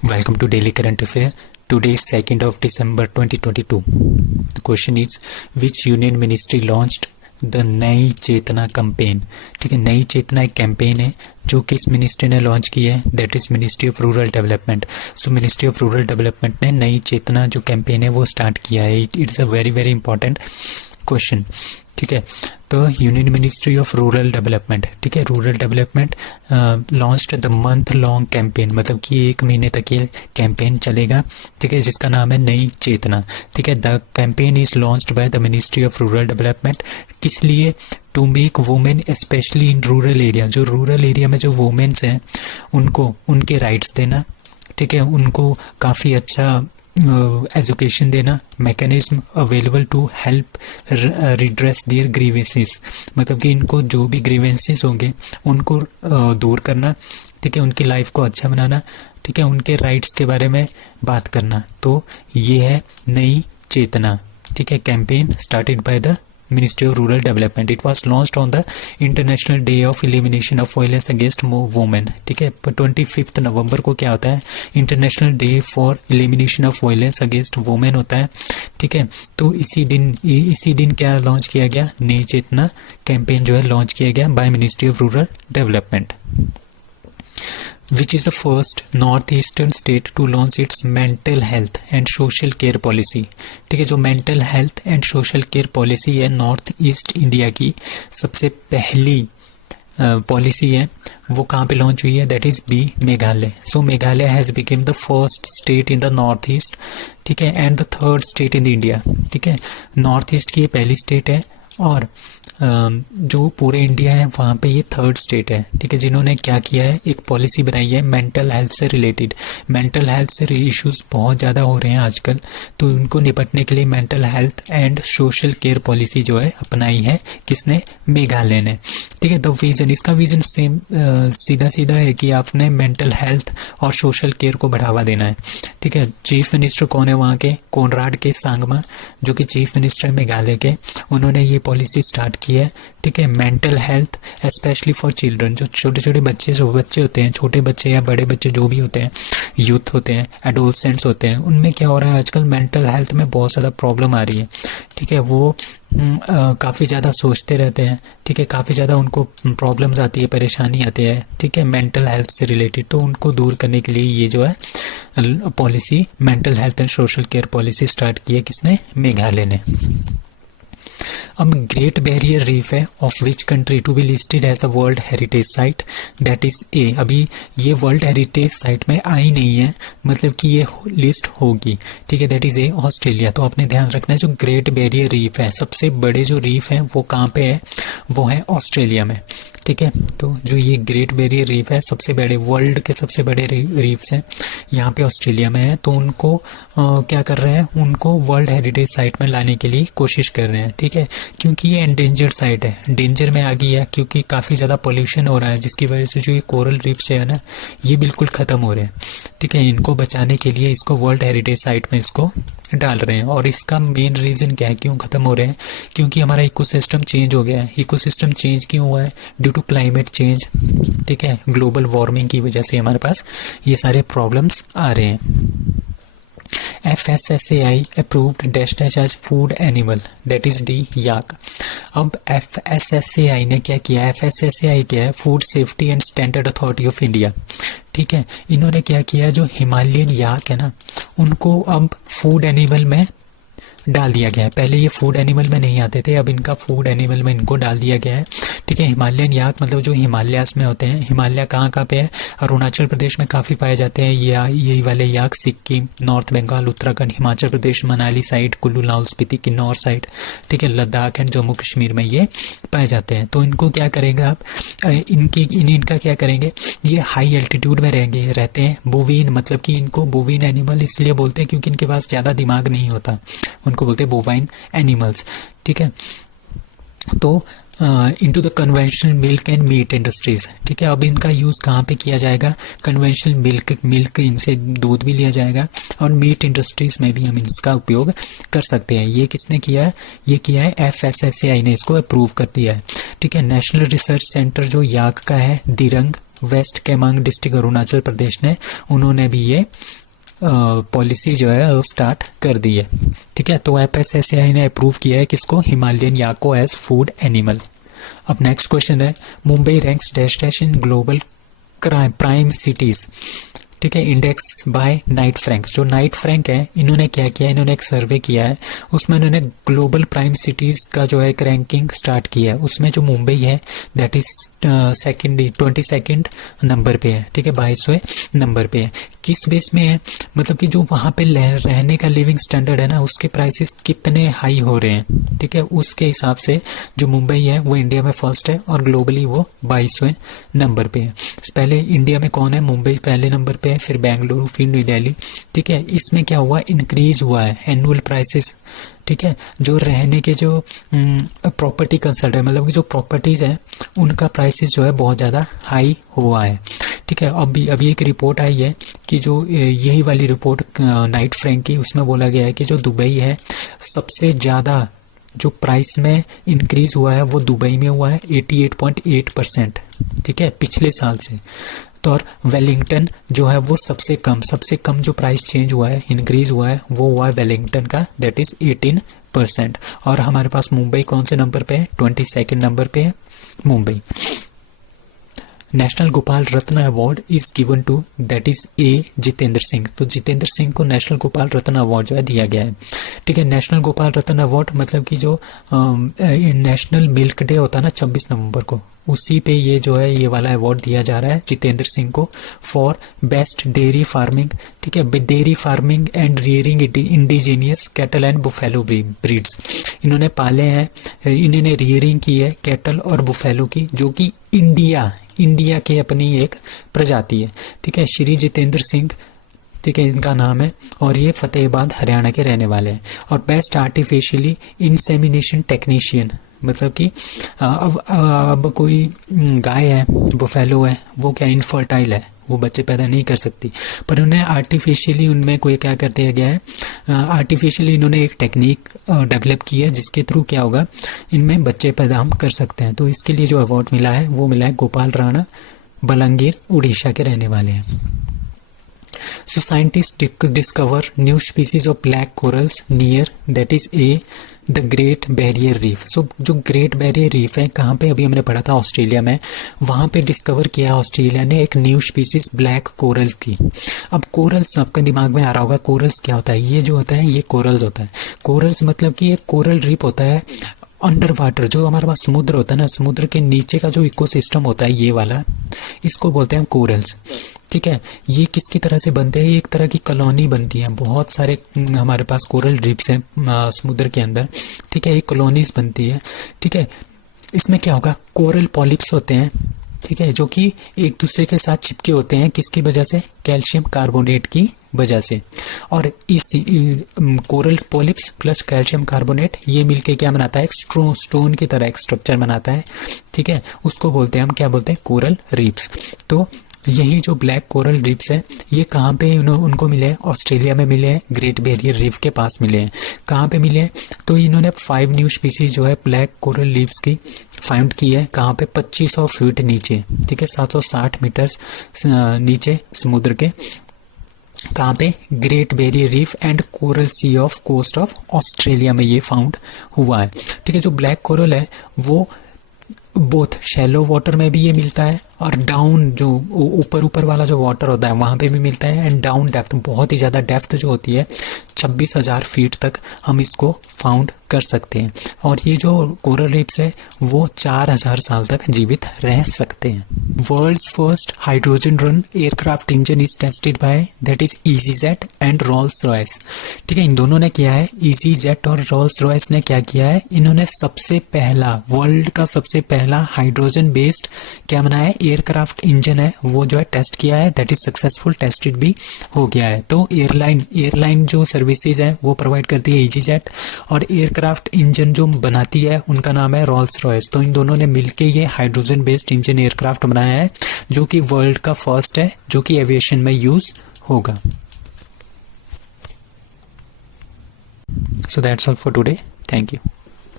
Welcome to Daily Current Affair. Today is 2nd of December 2022. The question is, which union ministry launched the नई चेतना campaign? ठीक है, नई चेतना एक campaign है जो किस मिनिस्ट्री ने लॉन्च की है? That is ministry of rural development. So ministry of rural development ने नई चेतना जो कैंपेन है वो स्टार्ट किया है. It's a very very important question. ठीक है, तो union ministry of rural development, ठीक है, rural development launched the month long campaign, मतलब कि 1 महीने तक ये कैंपेन चलेगा. ठीक है, जिसका नाम है नई चेतना. ठीक है, the campaign is launched by the ministry of rural development. किस लिए? To make women specially in rural area, जो रूरल एरिया में जो वुमेन्स हैं उनको उनके राइट्स देना. ठीक है, उनको काफ़ी अच्छा एजुकेशन देना. Mechanism available to help redress their grievances, मतलब कि इनको जो भी ग्रीवेंसेस होंगे उनको दूर करना. ठीक है, उनकी लाइफ को अच्छा बनाना. ठीक है, उनके राइट्स के बारे में बात करना. तो ये है नई चेतना. ठीक है, campaign started by the Ministry of Rural Development. It was launched on the International Day of Elimination of Violence Against Women. ठीक है, पर 25 नवंबर को क्या होता है? International day for elimination of violence against women होता है. ठीक है, तो इसी दिन क्या लॉन्च किया गया? नई चेतना कैंपेन जो है लॉन्च किया गया by ministry of rural development. Which is the first northeastern state to launch its mental health and social care policy. ठीक है, जो mental health and social care policy है नॉर्थ ईस्ट इंडिया की सबसे पहली पॉलिसी है, वो कहाँ पे लॉन्च हुई है? That is B Meghalaya. So Meghalaya has become the first state in the north east. ठीक है, and the third state in the India. ठीक है, नॉर्थ ईस्ट की ये पहली स्टेट है और जो पूरे इंडिया है वहाँ पे ये थर्ड स्टेट है. ठीक है, जिन्होंने क्या किया है? एक पॉलिसी बनाई है मेंटल हेल्थ से रिलेटेड. मेंटल हेल्थ से इश्यूज बहुत ज़्यादा हो रहे हैं आजकल, तो उनको निपटने के लिए mental health and social care policy जो है अपनाई है. किसने? मेघालय ने. ठीक है, द विजन, इसका विजन सेम सीधा सीधा है कि आपने मेंटल हेल्थ और सोशल केयर को बढ़ावा देना है. ठीक है, चीफ मिनिस्टर कौन है वहाँ के? कोनराड के सांगमा, जो कि चीफ मिनिस्टर मेघालय के, उन्होंने ये पॉलिसी स्टार्ट की है. ठीक है, mental health specially for children, जो छोटे छोटे बच्चे होते हैं, छोटे बच्चे या बड़े बच्चे जो भी होते हैं, यूथ होते हैं, एडोलसेंट्स होते हैं, उनमें क्या हो रहा है आजकल? मेंटल हेल्थ में बहुत ज़्यादा प्रॉब्लम आ रही है. ठीक है, वो काफ़ी ज़्यादा सोचते रहते हैं. ठीक है, काफ़ी ज़्यादा उनको प्रॉब्लम्स आती है, परेशानी आती है. ठीक है, मेंटल हेल्थ से रिलेटेड, तो उनको दूर करने के लिए ये जो है policy mental health and social care policy start की है. किसने? मेघालय ने. अब ग्रेट बैरियर रीफ है of which country to be listed as the world heritage site? That is A. अभी ये वर्ल्ड हेरिटेज साइट में आई नहीं है, मतलब कि ये लिस्ट होगी. ठीक है, दैट इज ए ऑस्ट्रेलिया. तो आपने ध्यान रखना है, जो ग्रेट बैरियर रीफ है, सबसे बड़े जो रीफ है वो कहाँ पे है? वो है ऑस्ट्रेलिया में. ठीक है, तो जो ये ग्रेट बैरियर रीफ है, सबसे बड़े वर्ल्ड के सबसे बड़े रीफ्स हैं, यहाँ पे ऑस्ट्रेलिया में है. तो उनको क्या कर रहे हैं? उनको वर्ल्ड हेरिटेज साइट में लाने के लिए कोशिश कर रहे हैं. ठीक है, क्योंकि ये एंडेंजर्ड साइट है, डेंजर में आ गई है, क्योंकि काफ़ी ज़्यादा पोल्यूशन हो रहा है, जिसकी वजह से जो ये कोरल रीफ्स है ना, ये बिल्कुल ख़त्म हो रहे हैं. ठीक है, इनको बचाने के लिए इसको वर्ल्ड हेरिटेज साइट में इसको डाल रहे हैं. और इसका मेन रीज़न क्या है क्यों ख़त्म हो रहे हैं? क्योंकि हमारा इकोसिस्टम चेंज हो गया है. इकोसिस्टम चेंज क्यों हुआ है? Due to climate change. ठीक है, ग्लोबल वार्मिंग की वजह से हमारे पास ये सारे प्रॉब्लम्स आ रहे हैं. FSSAI approved dash dash as food animal, that is D yak. अब FSSAI ने क्या किया? FSSAI क्या है? Food safety and standard authority of India. ठीक है, इन्होंने क्या किया? जो हिमालयन याक है ना, उनको अब फूड एनिमल में डाल दिया गया है. पहले ये फूड एनिमल में नहीं आते थे, अब इनका फूड एनिमल में इनको डाल दिया गया है. ठीक है, हिमालयन याक मतलब जो हिमालयास में होते हैं. हिमालय कहाँ पे है? अरुणाचल प्रदेश में काफ़ी पाए जाते हैं यही वाले याक. Sikkim, north Bengal, Uttarakhand, Himachal Pradesh, Manali side, Kullu, Lahaul Spiti, Kinnaur side. ठीक है, लद्दाख एंड जम्मू कश्मीर में ये पाए जाते हैं. तो इनको क्या करेंगे आप? इनका क्या करेंगे? ये हाई एल्टीट्यूड में रहते हैं. बोवीन, मतलब कि इनको बोवीन एनिमल इसलिए बोलते हैं क्योंकि इनके पास ज़्यादा दिमाग नहीं होता, उनको बोलते हैं बोवाइन एनिमल्स. ठीक है, तो into the conventional milk and meat industries. ठीक है, अब इनका यूज़ कहाँ पे किया जाएगा? कन्वेंशनल मिल्क इनसे दूध भी लिया जाएगा और मीट इंडस्ट्रीज में भी हम इसका उपयोग कर सकते हैं। ये किसने किया है? ये किया है FSSAI ने, इसको अप्रूव कर दिया है। ठीक है, नेशनल रिसर्च सेंटर जो याक का है, दिरंग वेस्ट केमांग डिस्ट्रिक्ट अरुणाचल प्रदेश ने, उन्होंने भी ये पॉलिसी जो है स्टार्ट कर दी है। ठीक है, तो FSSAI ने अप्रूव किया है किसको? हिमालयन याक को एज फूड एनिमल। अब नेक्स्ट क्वेश्चन है, Mumbai ranks dash dash in global prime cities. ठीक है, इंडेक्स बाय नाइट फ्रैंक। जो नाइट फ्रैंक है, इन्होंने क्या किया? इन्होंने एक सर्वे किया है, उसमें इन्होंने ग्लोबल प्राइम सिटीज का जो है एक रैंकिंग स्टार्ट किया है। उसमें जो मुंबई है दैट इज 22nd नंबर पे है। ठीक है, 22वें नंबर पे है। किस बेस में है? मतलब कि जो वहाँ पे रहने का लिविंग स्टैंडर्ड है ना, उसके प्राइसेस कितने हाई हो रहे हैं। ठीक है, उसके हिसाब से जो मुंबई है वो इंडिया में फर्स्ट है और ग्लोबली वो 22वें नंबर पे है। पहले इंडिया में कौन है? मुंबई पहले नंबर पे है, फिर बेंगलुरु, फिर न्यू दिल्ली। ठीक है, इसमें क्या हुआ? इंक्रीज हुआ है एनुअल प्राइसेस। ठीक है, जो रहने के जो प्रॉपर्टी कंसल्ट है, मतलब कि जो प्रॉपर्टीज है उनका प्राइसेस जो है बहुत ज़्यादा हाई हुआ है। ठीक है, अभी एक रिपोर्ट आई है कि जो यही वाली रिपोर्ट नाइट फ्रैंक की, उसमें बोला गया है कि जो दुबई है सबसे ज़्यादा जो प्राइस में इंक्रीज हुआ है वो दुबई में हुआ है 88.8%। ठीक है, पिछले साल से। तो और वेलिंगटन जो है वो सबसे कम जो प्राइस चेंज हुआ है, इंक्रीज हुआ है, वो हुआ है वेलिंगटन का, दैट इज 18%। और हमारे पास मुंबई कौन से नंबर पे है? 22nd नंबर पे है Mumbai. National Gopal Ratna award is given to, that is A Jitendra Singh. तो जितेंद्र सिंह को नेशनल गोपाल रत्न अवार्ड जो है दिया गया है। ठीक है, नेशनल गोपाल रत्न अवार्ड मतलब कि जो नेशनल मिल्क डे होता है ना 26 नवंबर को, उसी पे ये जो है ये वाला अवार्ड दिया जा रहा है जितेंद्र सिंह को फॉर बेस्ट डेयरी फार्मिंग। ठीक है, dairy farming and rearing indigenous cattle and buffalo breeds. इन्होंने पाले हैं, इन्होंने रियरिंग की है कैटल और बुफेलो की, जो कि इंडिया के अपनी एक प्रजाति है। ठीक है, श्री जितेंद्र सिंह, ठीक है, इनका नाम है और ये फतेहाबाद हरियाणा के रहने वाले हैं। और बेस्ट आर्टिफिशियली इंसेमिनेशन टेक्नीशियन, मतलब कि अब कोई गाय है, बुफेलो है, वो क्या इनफर्टाइल है, वो बच्चे पैदा नहीं कर सकती, पर उन्हें आर्टिफिशियली उनमें कोई क्या कर दिया गया है, आर्टिफिशियली इन्होंने एक टेक्निक डेवलप की है जिसके थ्रू क्या होगा, इनमें बच्चे पैदा हम कर सकते हैं। तो इसके लिए जो अवार्ड मिला है वो मिला है गोपाल राणा, बलंगीर, उड़ीसा के रहने वाले हैं। So scientists discover new species of black corals near, that is A, the Great Barrier Reef. So जो Great Barrier Reef है कहाँ पे? अभी हमने पढ़ा था ऑस्ट्रेलिया में, वहाँ पे डिस्कवर किया ऑस्ट्रेलिया ने एक न्यू स्पीसीज ब्लैक कोरल की। अब कोरल्स आपके दिमाग में आ रहा होगा, कोरल्स क्या होता है? ये जो होता है ये कोरल्स होता है। कोरल्स मतलब कि एक कोरल रीफ होता है अंडर वाटर, जो हमारे पास समुद्र होता है ना, समुद्र के नीचे का जो इकोसिस्टम होता है ये वाला, इसको बोलते हैं कोरल्स। ठीक है, ये किसकी तरह से बनते हैं? एक तरह की कॉलोनी बनती है, बहुत सारे हमारे पास कोरल रीफ्स हैं समुद्र के अंदर। ठीक है, ये कॉलोनीज बनती है। ठीक है, इसमें क्या होगा? कोरल पॉलिप्स होते हैं, ठीक है, जो कि एक दूसरे के साथ चिपके होते हैं, किसकी वजह से? कैल्शियम कार्बोनेट की वजह से। और इस coral polyps plus calcium carbonate ये मिलके क्या बनाता है? एक स्टोन की तरह एक स्ट्रक्चर बनाता है। ठीक है, उसको बोलते हैं हम, क्या बोलते हैं? Coral reefs. तो यही जो ब्लैक कोरल रीफ्स है ये कहाँ पे उनको मिले हैं? ऑस्ट्रेलिया में मिले हैं, ग्रेट बैरियर रीफ के पास मिले हैं। कहाँ पे मिले हैं? तो इन्होंने 5 न्यू स्पीसीज जो है ब्लैक कोरल रीफ्स की फाइंड की है। कहाँ पे? 2500 फीट नीचे। ठीक है, 760 मीटर नीचे समुद्र के। कहाँ पे? Great Barrier Reef and Coral Sea off coast of Australia में ये फाउंड हुआ है। ठीक है, जो ब्लैक कोरल है वो बोथ शैलो वाटर में भी ये मिलता है और डाउन जो ऊपर वाला जो वाटर होता है वहाँ पे भी मिलता है, एंड डाउन डेप्थ, बहुत ही ज़्यादा डेप्थ जो होती है 26,000 फीट तक हम इसको फाउंड कर सकते हैं। और ये जो कोरल रीफ्स है वो 4000 साल तक जीवित रह सकते हैं। World's first hydrogen run aircraft engine is tested by, that is easyJet and Rolls Royce. ठीक है, इन दोनों ने किया है, ईजीजेट और रोल्स रॉयस ने क्या किया है? इन्होंने सबसे पहला, वर्ल्ड का सबसे पहला हाइड्रोजन बेस्ड क्या बनाया है? एयरक्राफ्ट इंजन है, वो जो है टेस्ट किया है, दैट इज सक्सेसफुल, टेस्टेड भी हो गया है। तो एयरलाइन जो सर्विस सर्विसेज है वो प्रोवाइड करती है ईजीजेट, और एयरक्राफ्ट इंजन जो बनाती है उनका नाम है रोल्स रॉयस। तो इन दोनों ने मिलके ये हाइड्रोजन बेस्ड इंजन एयरक्राफ्ट बनाया है जो कि वर्ल्ड का फर्स्ट है जो कि एविएशन में यूज होगा। So that's all for today. Thank you.